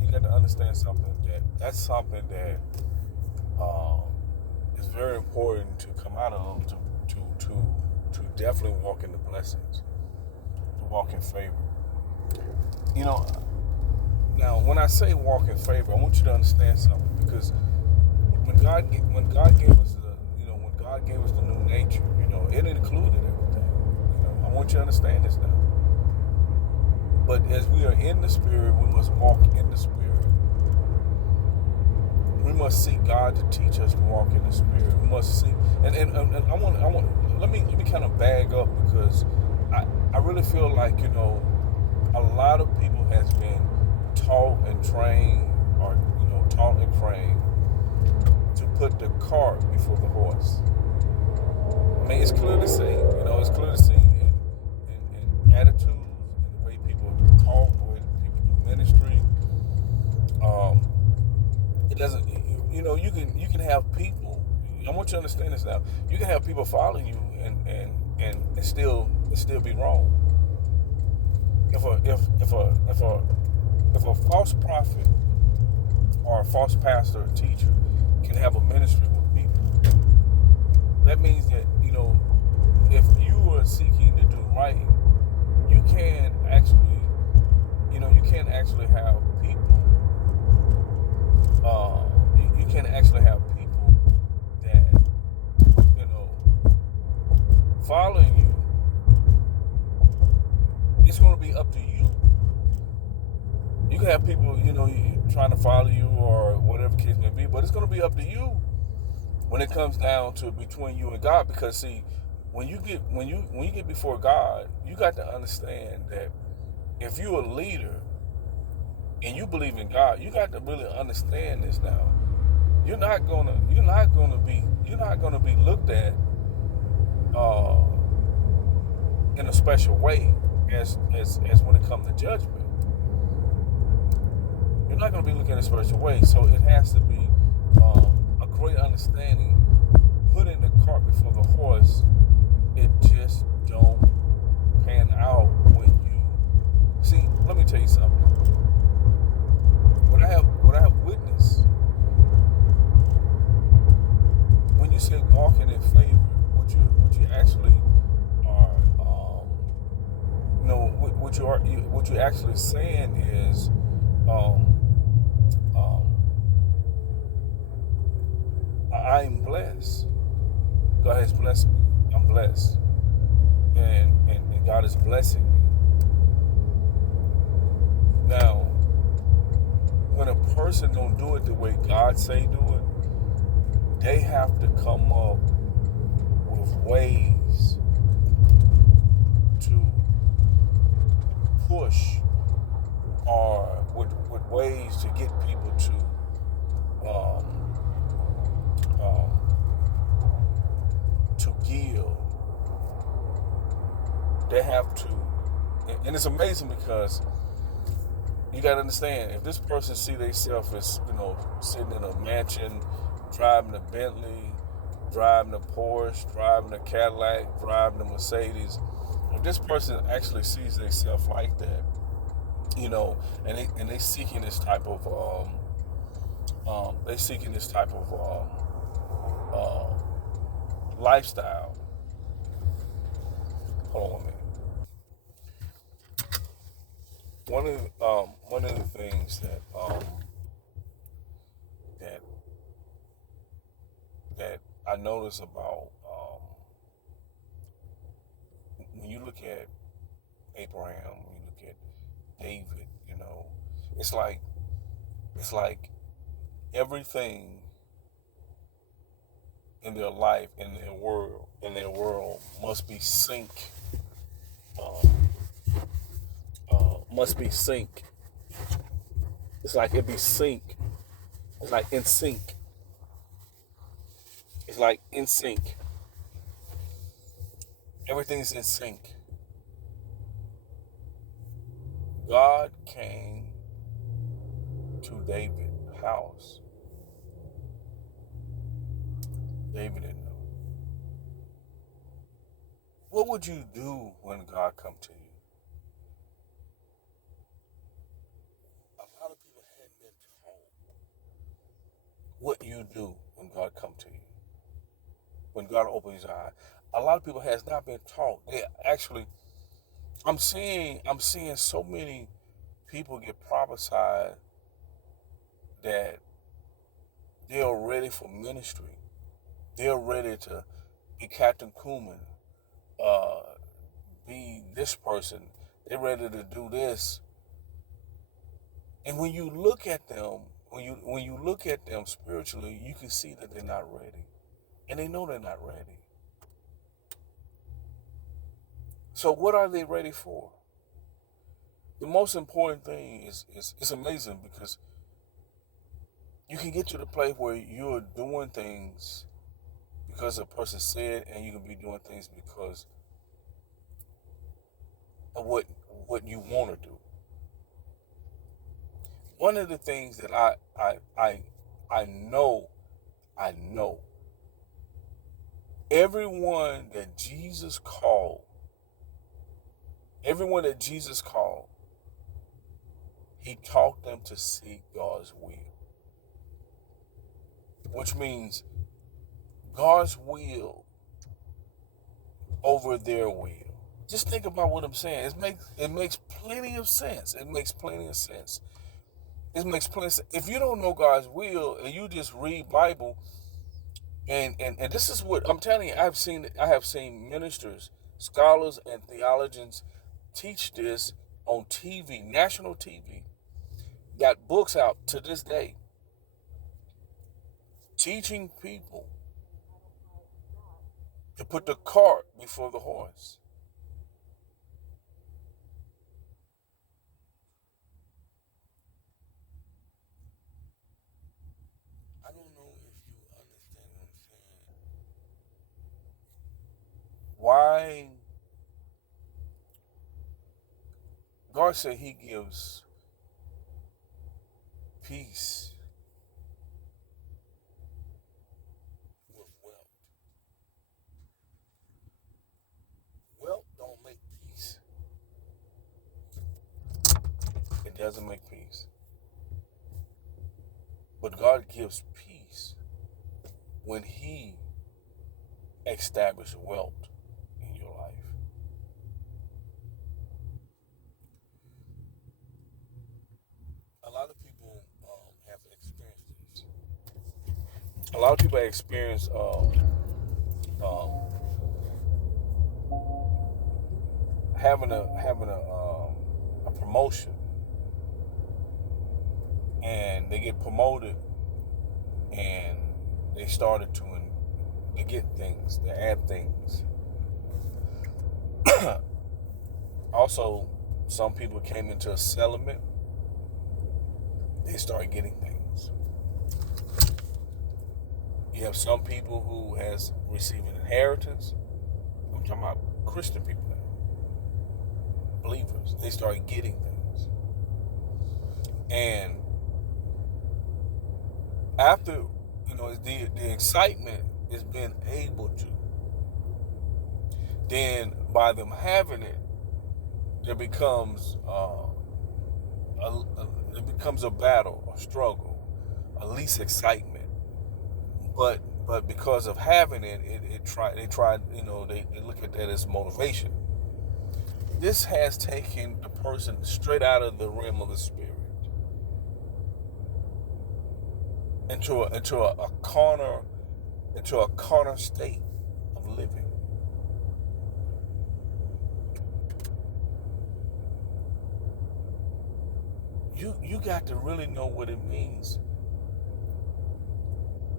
you got to understand something that's something that uh, is very important to come out of to definitely walk in the blessings, to walk in favor. You know, now when I say walk in favor, I want you to understand something because when God gave us when God gave us the new nature, it included everything. I want you to understand this now. But as we are in the Spirit, we must walk in the Spirit. We must seek God to teach us to walk in the Spirit. We must seek, and let me kind of bag up because I really feel like a lot of people has been taught and trained, or taught and trained to put the cart before the horse. I mean, it's clearly seen. It's clearly seen in attitudes, in the way people talk, the way people do ministry. Um, it doesn't. You can have people. I want you to understand this now. You can have people following you and still be wrong. If a false prophet or a false pastor or teacher can have a ministry with people, that means that if you are seeking to do right, you can actually have people. You can actually have people that following you. It's going to be up to you. You can have people trying to follow you or whatever the case may be, but it's going to be up to you when it comes down to between you and God. Because see, when you get before God, you got to understand that if you're a leader and you believe in God, you got to really understand this now. You're not gonna be looked at in a special way as when it comes to judgment. You're not going to be looking at a special way, so it has to be a great understanding. Putting the cart before the horse, it just don't pan out when you see. Let me tell you something. What I have witnessed, when you say walking in favor, what you actually are, what you actually saying is, I am blessed. God has blessed me. I'm blessed, and God is blessing me. Now, when a person don't do it the way God say do it, they have to come up with ways to push, or with ways to get people to give. They have to, and it's amazing because you got to understand, if this person see themselves as sitting in a mansion, driving a Bentley, driving a Porsche, driving a Cadillac, driving a Mercedes, if this person actually sees themselves like that, and they seeking this type of lifestyle. Hold on a minute. One of the things that that I notice about when you look at Abraham, when you look at David, it's like it's like everything in their life, in their world must be sync, must be sync. It's like it be sync. It's like in sync. It's like in sync. Everything's in sync. God came to David's house. David didn't know. What would you do when God come to you? A lot of people been taught what you do when God come to you, when God opens your eyes. A lot of people has not been taught. They actually, I'm seeing so many people get prophesied that they are ready for ministry. They're ready to be Captain Kuhlman, uh, be this person. They're ready to do this. And when you look at them, when you look at them spiritually, you can see that they're not ready, and they know they're not ready. So what are they ready for? The most important thing is it's amazing because you can get to the place where you're doing things because a person said, and you can be doing things because of what you want to do. One of the things that I know everyone that Jesus called, everyone that Jesus called, he taught them to seek God's will, which means God's will over their will. Just think about what I'm saying. It makes plenty of sense. It makes plenty of sense. It makes plenty of sense. If you don't know God's will and you just read Bible, and this is what I'm telling you, I have seen ministers, scholars, and theologians teach this on TV, national TV, got books out to this day, teaching people to put the cart before the horse. I don't know if you understand what I'm saying. Why God said he gives peace with wealth. Wealth don't make peace. It doesn't make peace. But God gives peace when he establishes wealth in your life. A lot of people have experienced this. A lot of people experience um, having a promotion, and they get promoted, and they started to get things, to add things. Also, some people came into a settlement. They started getting things. You have some people who has received an inheritance. I'm talking about Christian people now, believers. They started getting things, and after the excitement is being able to, then by them having it, there becomes a battle, a struggle, a least excitement. But because of having it, they look at that as motivation. This has taken the person straight out of the realm of the spirit into a corner state of living. You got to really know what it means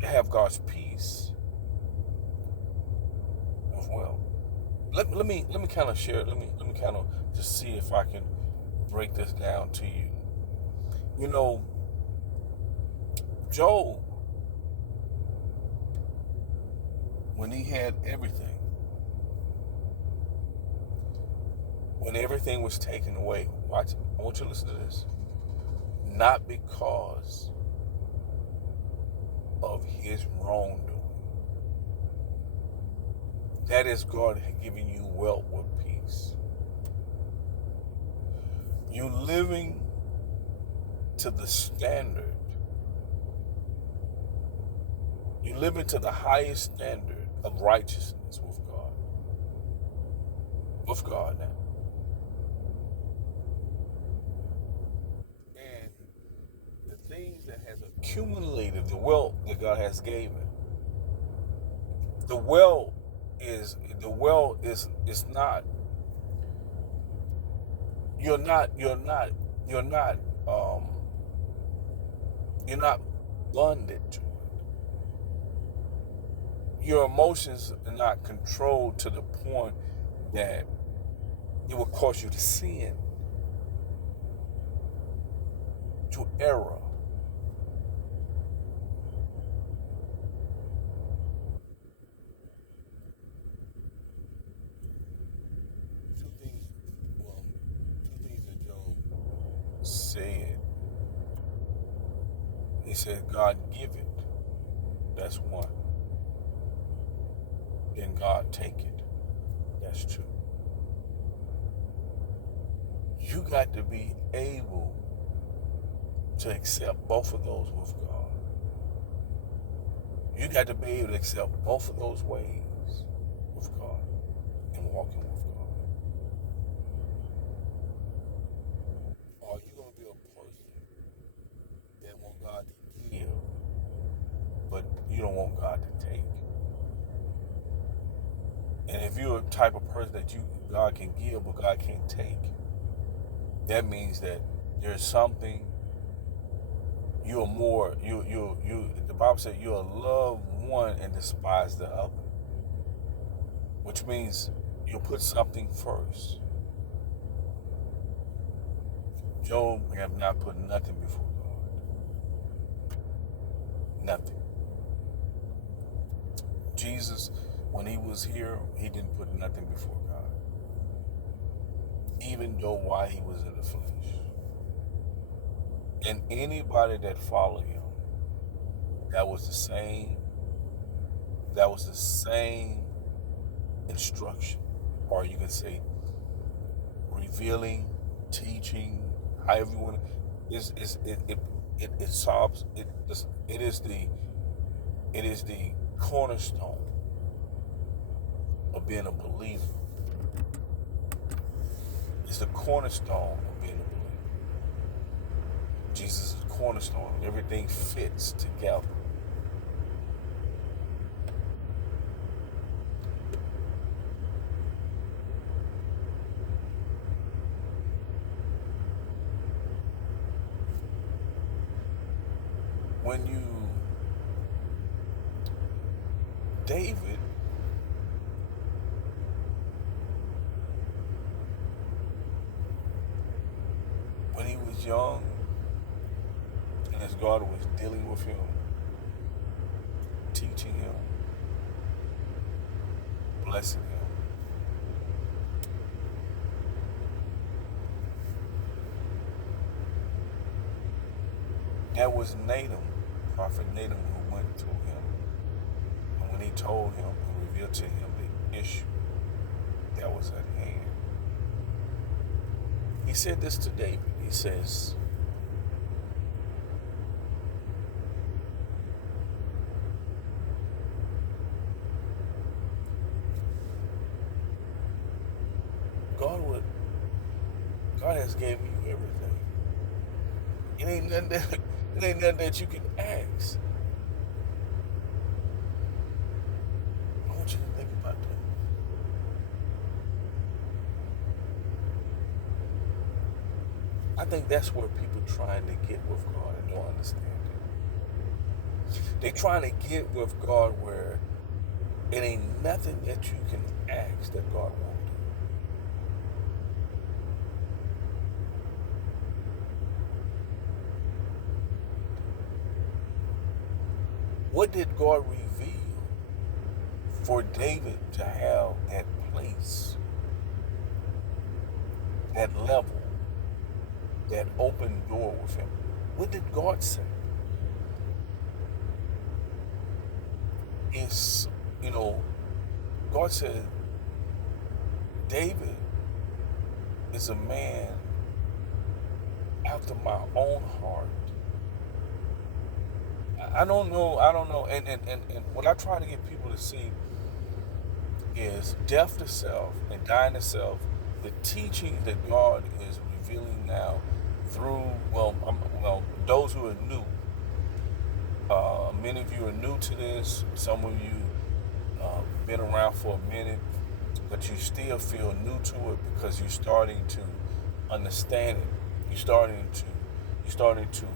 to have God's peace as well. Let me kind of share. Let me kind of just see if I can break this down to you. You know, Job, when he had everything, when everything was taken away, watch. I want you to listen to this. Not because of his wrongdoing. That is God giving you wealth with peace. You living to the standard. You're living to the highest standard of righteousness with God. With God now. And the things that has accumulated, the wealth that God has given, the wealth is not, you're not bonded to it. Your emotions are not controlled to the point that it will cause you to sin, to error. Two things, two things that Job said. He said, God give it. That's one. Then God take it. That's two. You got to be able to accept both of those with God. You got to be able to accept both of those ways with God and walking with God. Or are you going to be a person that want God to give, but you don't want God to take? And if you're a type of person that God can give, but God can't take, that means that there's something you're more, the Bible said you'll love one and despise the other, which means you'll put something first. Job have not put nothing before God. Nothing. Jesus, when he was here, he didn't put nothing before God. Even though while he was in the flesh. And anybody that followed him, that was the same instruction. Or you can say revealing, teaching, however you want to, it is the cornerstone of being a believer. It's the cornerstone of being a believer. Jesus is the cornerstone. Everything fits together. David, when he was young, and as God was dealing with him, teaching him, blessing him, that was Nathan, Prophet Nathan, who went to him. And when he told him and revealed to him the issue that was at hand, he said this to David. He says, God has gave you everything. It ain't nothing that you can ask. I want you to think about that. I think that's where people trying to get with God and don't understand it. They're trying to get with God where it ain't nothing that you can ask that God won't do. What did God reveal for David to have that place, that level, that open door with him? What did God say? God said, David is a man after my own heart. I don't know. And what I try to get people to see is death to self and dying to self, the teaching that God is revealing now through, those who are new. Many of you are new to this. Some of you been around for a minute, but you still feel new to it because you're starting to understand it. You're starting to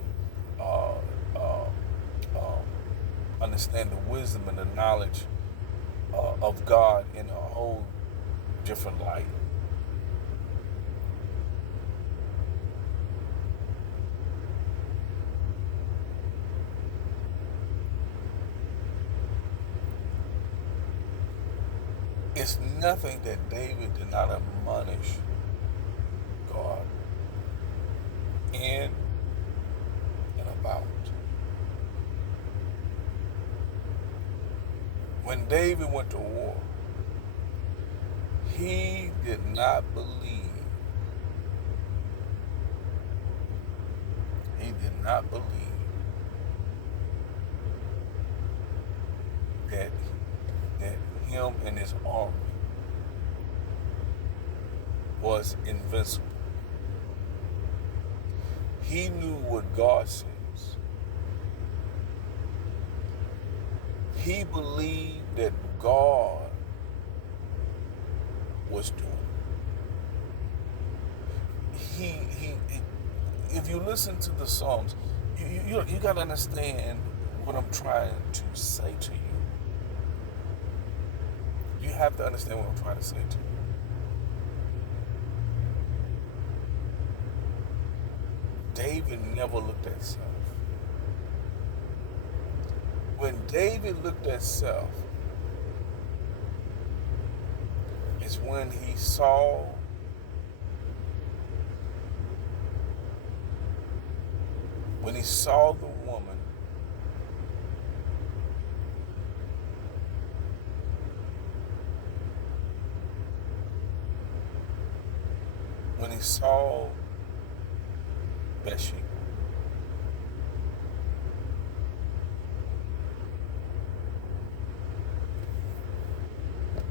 uh, uh, understand the wisdom and the knowledge of God in a whole different light. It's nothing that David did not admonish God in and about. When David went to war, he did not believe. He did not believe that that him and his army was invincible. He knew what God says. He believed that God was doing it. He if you listen to the Psalms, you got to understand what I'm trying to say to you. You have to understand what I'm trying to say to you. David never looked at self. When David looked at self, is when he saw the woman when he saw Bathsheba.